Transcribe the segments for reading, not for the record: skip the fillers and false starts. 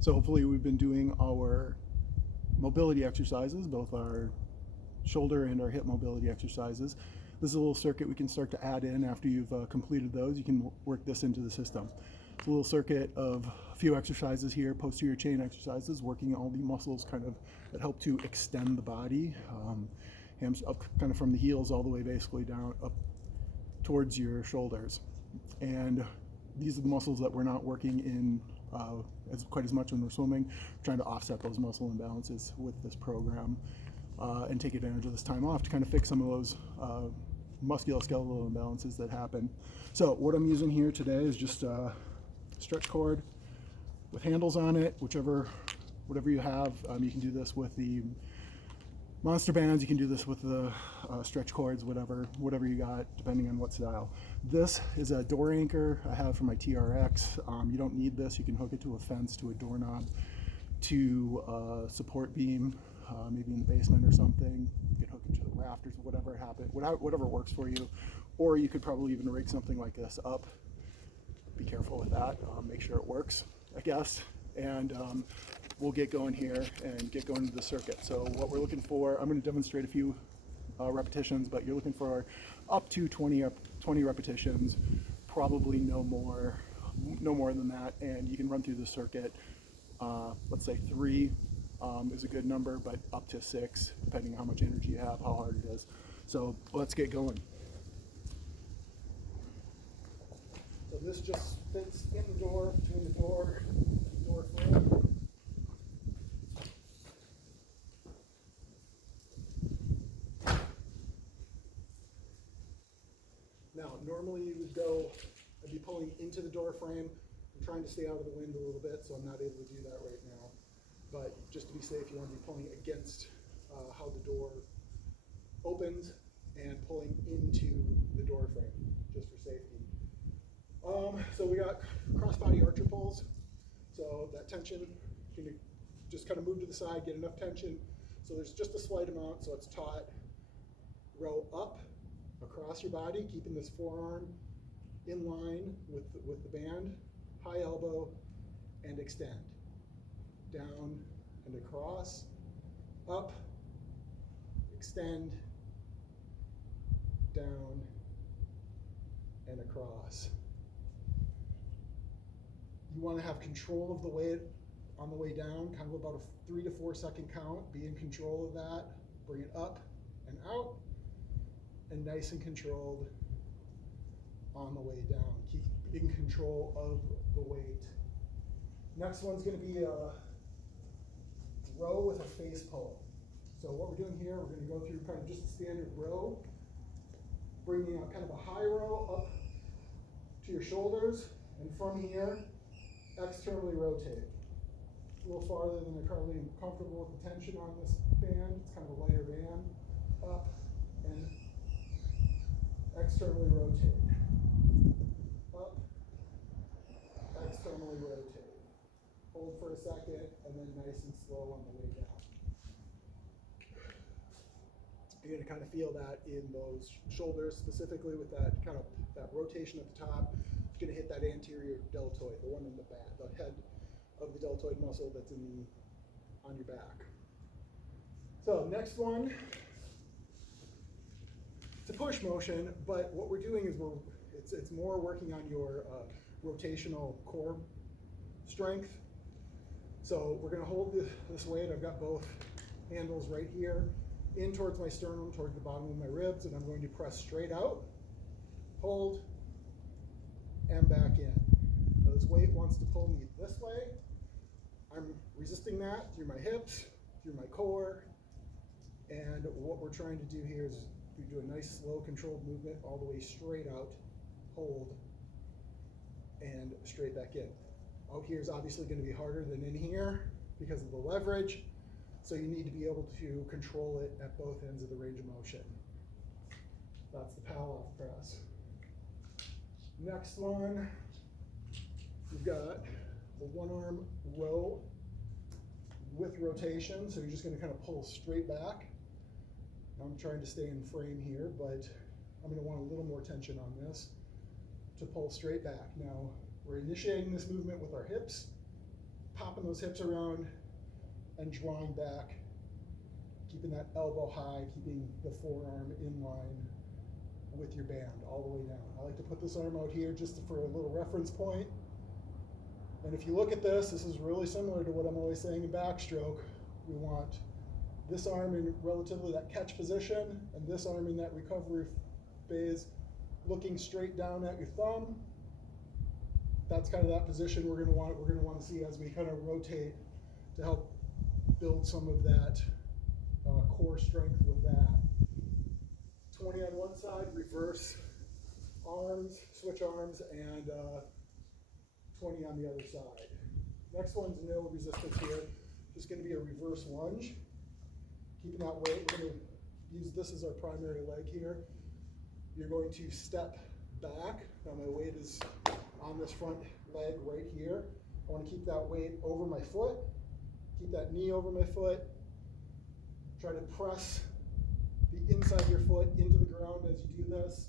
So hopefully we've been doing our mobility exercises, both our shoulder and our hip mobility exercises. This is a little circuit we can start to add in after you've completed those. You can work this into the system. It's a little circuit of a few exercises here, posterior chain exercises, working all the muscles kind of that help to extend the body, hams up kind of from the heels all the way basically down up towards your shoulders. And these are the muscles that we're not working in quite as much when we're swimming. We're trying to offset those muscle imbalances with this program and take advantage of this time off to kind of fix some of those musculoskeletal imbalances that happen. So what I'm using here today is just a stretch cord with handles on it, whatever you have. You can do this with the monster bands, you can do this with the stretch cords, whatever you got, depending on what style. This is a door anchor I have for my TRX. You don't need this. You can hook it to a fence, to a doorknob, to a support beam, maybe in the basement or something. You can hook it to the rafters, whatever works for you. Or you could probably even rig something like this up. Be careful with that. Make sure it works, I guess. And we'll get going here and get going into the circuit. So what we're looking for, I'm going to demonstrate a few repetitions, but you're looking for up to 20 repetitions, probably no more than that. And you can run through the circuit. Let's say 3 is a good number, but up to 6, depending on how much energy you have, how hard it is. So let's get going. So this just fits in the door, between the door frame. Now, normally you would I'd be pulling into the door frame. I'm trying to stay out of the wind a little bit, so I'm not able to do that right now. But just to be safe, you want to be pulling against how the door opens and pulling into the door frame, just for safety. So we got crossbody archer pulls. So that tension, you can just kind of move to the side, get enough tension. So there's just a slight amount, so it's taut. Row up across your body, keeping this forearm in line with the band. High elbow and extend. Down and across. Up, extend, down, and across. You want to have control of the weight on the way down, kind of about a 3 to 4 second count. Be in control of that. Bring it up and out, and nice and controlled on the way down. Keep in control of the weight. Next one's going to be a row with a face pull. So what we're doing here, we're going to go through kind of just a standard row, bringing out kind of a high row up to your shoulders, and from here, externally rotate. A little farther than you're currently comfortable with the tension on this band. It's kind of a lighter band. Up and externally rotate. Up, externally rotate. Hold for a second, and then nice and slow on the way down. You're going to kind of feel that in those shoulders, specifically with that kind of that rotation at the top. It's going to hit that anterior deltoid, the one in the back, the head of the deltoid muscle that's on your back. So next one, it's a push motion, but what we're doing is it's more working on your rotational core strength. So we're going to hold this weight. I've got both handles right here, in towards my sternum, towards the bottom of my ribs, and I'm going to press straight out, hold, and back in. Now this weight wants to pull me this way. I'm resisting that through my hips, through my core, and what we're trying to do here is we do a nice slow controlled movement all the way straight out, hold, and straight back in. Out here is obviously going to be harder than in here because of the leverage, so you need to be able to control it at both ends of the range of motion. That's the pal-off press. Next one, we've got the one-arm row with rotation, so you're just going to kind of pull straight back. I'm trying to stay in frame here, but I'm going to want a little more tension on this to pull straight back. Now, we're initiating this movement with our hips, popping those hips around and drawing back, keeping that elbow high, keeping the forearm in line with your band all the way down. I like to put this arm out here just for a little reference point. And if you look at this, this is really similar to what I'm always saying in backstroke. We want this arm in relatively that catch position and this arm in that recovery phase, looking straight down at your thumb. That's kind of that position we're going to want to see as we kind of rotate to help build some of that core strength with that. 20 on one side, reverse arms, switch arms, and 20 on the other side. Next one's no resistance here. Just going to be a reverse lunge. Keeping that weight, we're going to use this as our primary leg here. You're going to step back. Now my weight is on this front leg right here. I want to keep that weight over my foot. Keep that knee over my foot. Try to press the inside of your foot into the ground as you do this.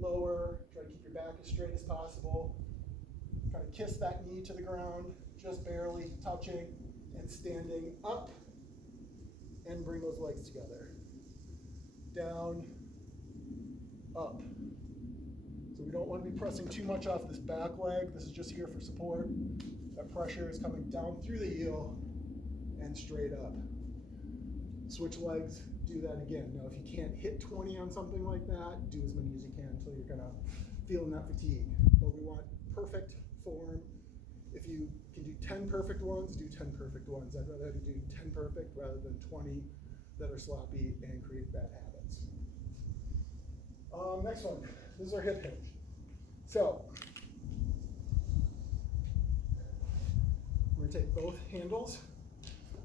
Lower, try to keep your back as straight as possible. Try to kiss that knee to the ground, just barely touching, and standing up, and bring those legs together. Down, up. So we don't want to be pressing too much off this back leg. This is just here for support. That pressure is coming down through the heel and straight up. Switch legs, do that again. Now if you can't hit 20 on something like that, do as many as you can until you're kind of feeling that fatigue. But we want perfect form. If you can do 10 perfect ones, do 10 perfect ones. I'd rather have you do 10 perfect rather than 20 that are sloppy and create bad habits. Next one, this is our hip hinge. So, we're going to take both handles,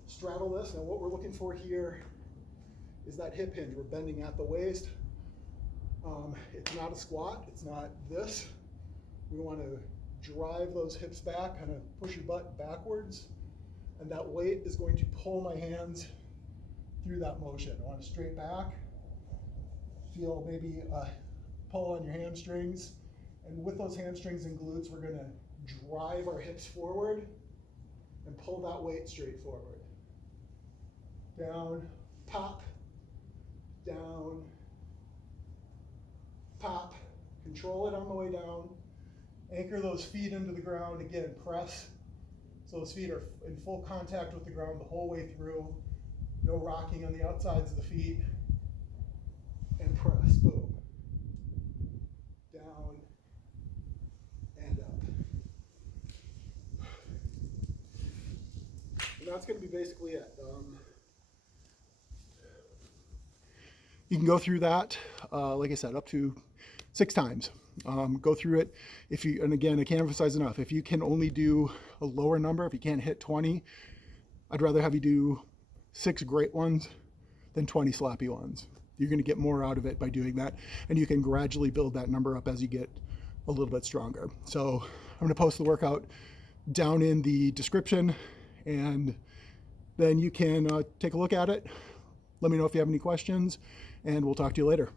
straddle this. Now what we're looking for here is that hip hinge. We're bending at the waist. It's not a squat, it's not this. We want to drive those hips back, kind of push your butt backwards, and that weight is going to pull my hands through that motion. I want to straight back, feel maybe a pull on your hamstrings, and with those hamstrings and glutes, we're going to drive our hips forward and pull that weight straight forward. Down, pop, down, pop, control it on the way down. Anchor those feet into the ground. Again, press so those feet are in full contact with the ground the whole way through. No rocking on the outsides of the feet. And press, boom. Down and up. And that's going to be basically it. You can go through that, like I said, up to 6 times. Go through it. And again, I can't emphasize enough, if you can only do a lower number, if you can't hit 20, I'd rather have you do 6 great ones than 20 sloppy ones. You're going to get more out of it by doing that, and you can gradually build that number up as you get a little bit stronger. So I'm going to post the workout down in the description, and then you can take a look at it. Let me know if you have any questions, and we'll talk to you later.